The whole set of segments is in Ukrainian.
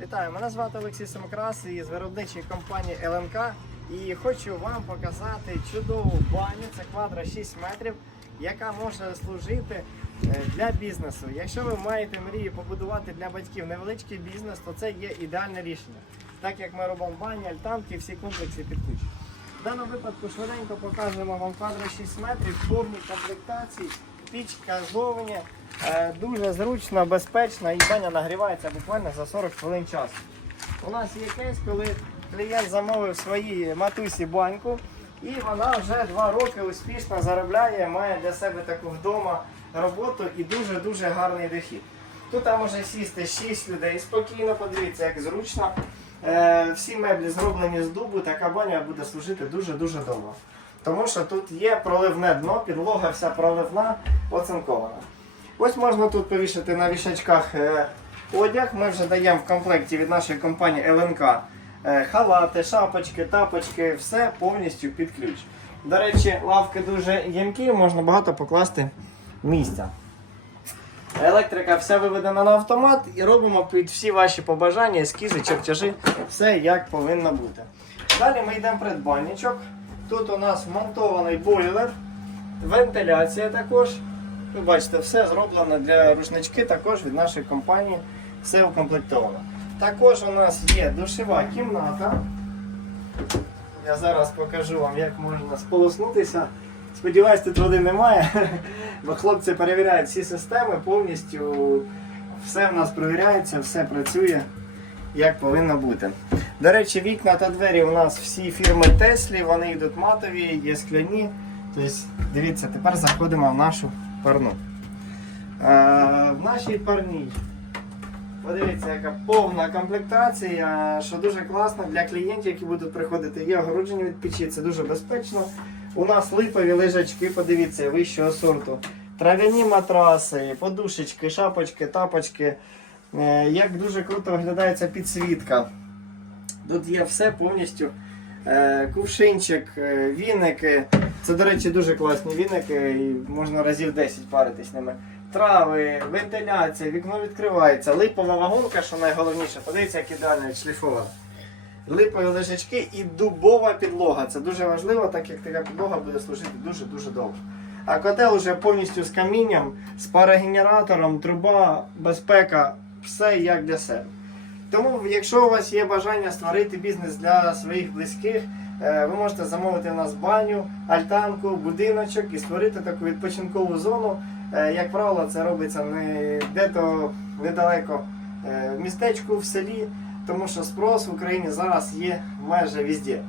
Вітаю, мене звати Олексій Самокрас із виробничої компанії ЛНК і хочу вам показати чудову баню. Це квадра 6 метрів, яка може служити е, для бізнесу. Якщо ви маєте мрію побудувати для батьків невеличкий бізнес, то це є ідеальне рішення. Так як ми робимо бані, альтанки, всі комплекси під ключ. В даному випадку швиденько покажемо вам квадра 6 метрів, повні комплектації, пічка зовні. Е, Дуже зручно, безпечно і баня нагрівається буквально за 40 хвилин часу. У нас є кейс, коли клієнт замовив своїй матусі баньку, і вона вже два роки успішно заробляє, має для себе таку вдома роботу і дуже-дуже гарний дохід. Тут може сісти 6 людей спокійно, подивіться, як зручно. Е, всі меблі зроблені з дубу, така баня буде служити дуже-дуже довго. Тому що тут є проливне дно, підлога вся проливна, оцинкована. Ось можна тут повішати на вішачках е, одяг. Ми вже даємо в комплекті від нашої компанії ЛНК е, халати, шапочки, тапочки, все повністю під ключ. До речі, лавки дуже ємкі, можна багато покласти місця. Електрика вся виведена на автомат і робимо під всі ваші побажання, ескізи, чертежі, все як повинно бути. Далі ми йдемо придбанничок. Тут у нас вмонтований бойлер, вентиляція також. Ви бачите, все зроблено для рушнички також від нашої компанії. Все укомплектовано. Також у нас є душова кімната. Я зараз покажу вам, як можна сполоснутися. Сподіваюсь, тут води немає, бо хлопці перевіряють всі системи, повністю все в нас перевіряється, все працює як повинно бути. До речі, вікна та двері у нас всі фірми Теслі, вони йдуть матові, є скляні. Тобто, дивіться, тепер заходимо в нашу парну. Е, в нашій парній Подивіться, яка повна комплектація, що дуже класно для клієнтів, які будуть приходити. Є огородження від печі, це дуже безпечно. У нас липові лежачки, подивіться, вищого сорту. Трав'яні матраси, подушечки, шапочки, тапочки. Е, Як дуже круто виглядає ця підсвітка. Тут є все повністю. Е, Кувшинчик, е, віники. Це, до речі, дуже класні віники, і можна разів 10 паритись ними. Трави, вентиляція, вікно відкривається, липова вагонка, що найголовніше, подивіться, як ідеально відшліфована. Липові лежачки і дубова підлога. Це дуже важливо, так як така підлога буде служити дуже-дуже довго. А котел уже повністю з камінням, з парогенератором, труба, безпека, все як для себе. Тому, якщо у вас є бажання створити бізнес для своїх близьких, е, ви можете замовити у нас баню, альтанку, будиночок і створити таку відпочинкову зону. Е, Як правило, це робиться не де-то недалеко е, в містечку, в селі, тому що спрос в Україні зараз є майже везде.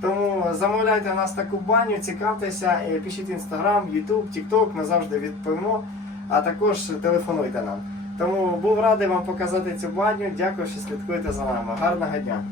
Тому замовляйте нас таку баню, цікавтеся, пишіть інстаграм, ютуб, тікток, ми завжди відповімо, а також телефонуйте нам. Тому був радий вам показати цю баню. Дякую, що слідкуєте за нами. Гарного дня!